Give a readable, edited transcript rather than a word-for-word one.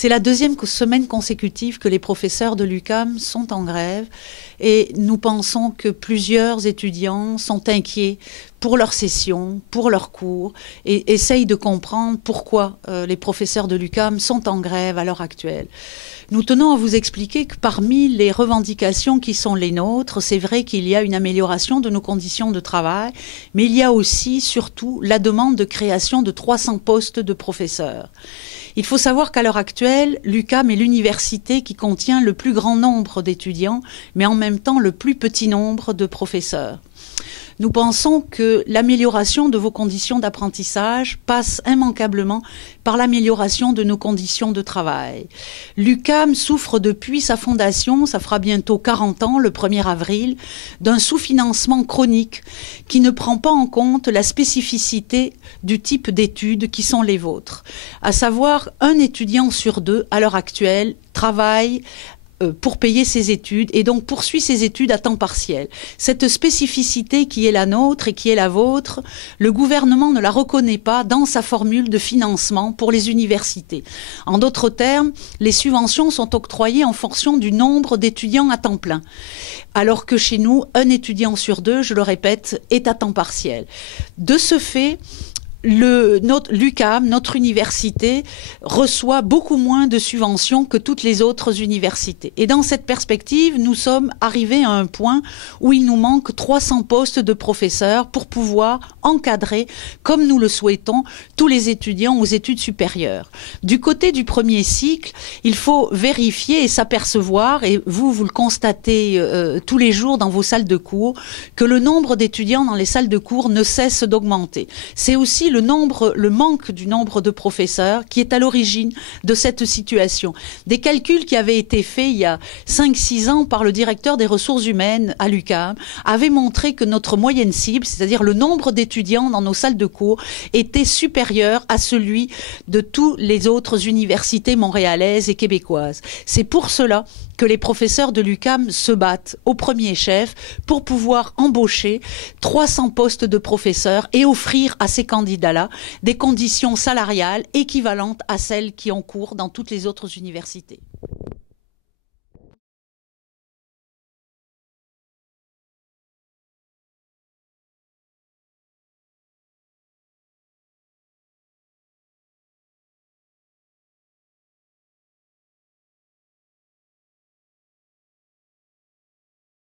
C'est la deuxième semaine consécutive que les professeurs de l'UQAM sont en grève et nous pensons que plusieurs étudiants sont inquiets pour leur session, pour leurs cours et essayent de comprendre pourquoi les professeurs de l'UQAM sont en grève à l'heure actuelle. Nous tenons à vous expliquer que parmi les revendications qui sont les nôtres, c'est vrai qu'il y a une amélioration de nos conditions de travail, mais il y a aussi, surtout, la demande de création de 300 postes de professeurs. Il faut savoir qu'à l'heure actuelle, l'UQAM est l'université qui contient le plus grand nombre d'étudiants, mais en même temps le plus petit nombre de professeurs. Nous pensons que l'amélioration de vos conditions d'apprentissage passe immanquablement par l'amélioration de nos conditions de travail. L'UQAM souffre depuis sa fondation, ça fera bientôt 40 ans, le 1er avril, d'un sous-financement chronique qui ne prend pas en compte la spécificité du type d'études qui sont les vôtres. À savoir, un étudiant sur deux, à l'heure actuelle, travaille pour payer ses études et donc poursuit ses études à temps partiel. Cette spécificité qui est la nôtre et qui est la vôtre, le gouvernement ne la reconnaît pas dans sa formule de financement pour les universités. En d'autres termes, les subventions sont octroyées en fonction du nombre d'étudiants à temps plein. Alors que chez nous, un étudiant sur deux, je le répète, est à temps partiel. De ce fait, l'UQAM, notre université, reçoit beaucoup moins de subventions que toutes les autres universités. Et dans cette perspective, nous sommes arrivés à un point où il nous manque 300 postes de professeurs pour pouvoir encadrer, comme nous le souhaitons, tous les étudiants aux études supérieures. Du côté du premier cycle, il faut vérifier et s'apercevoir, et vous le constatez tous les jours dans vos salles de cours, que le nombre d'étudiants dans les salles de cours ne cesse d'augmenter. C'est aussi le manque du nombre de professeurs qui est à l'origine de cette situation. Des calculs qui avaient été faits il y a 5-6 ans par le directeur des ressources humaines à l'UQAM avaient montré que notre moyenne cible, c'est-à-dire le nombre d'étudiants dans nos salles de cours, était supérieur à celui de toutes les autres universités montréalaises et québécoises. C'est pour cela que les professeurs de l'UQAM se battent au premier chef pour pouvoir embaucher 300 postes de professeurs et offrir à ces candidats-là des conditions salariales équivalentes à celles qui ont cours dans toutes les autres universités.